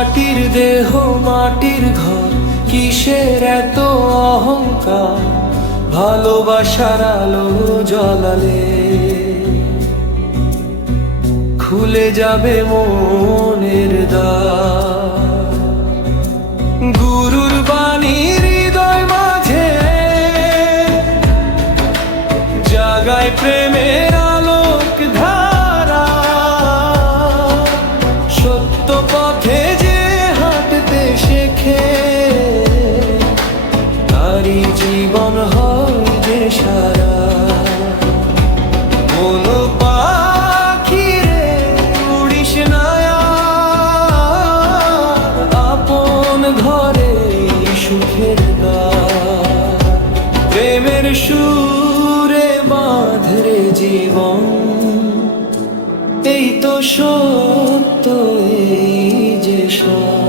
মাটির দেহ মাটির ঘর, কিসের এত অহংকার? ভালোবাসার আলো জ্বালালে খুলে যাবে মনের দ্বার। গুরুর বাণী হৃদয় মাঝে জাগায় প্রেমের আলোক ধারা। সত্য পথে যে হাঁটতে শেখে, তারই জীবন হয় যে সারা। মন পাখি রে উড়িস না আর, আপন ঘরে সুখের গান। প্রেমের সুরে বাঁধরে জীবন, এই তো সত্য, এই যে সত্য।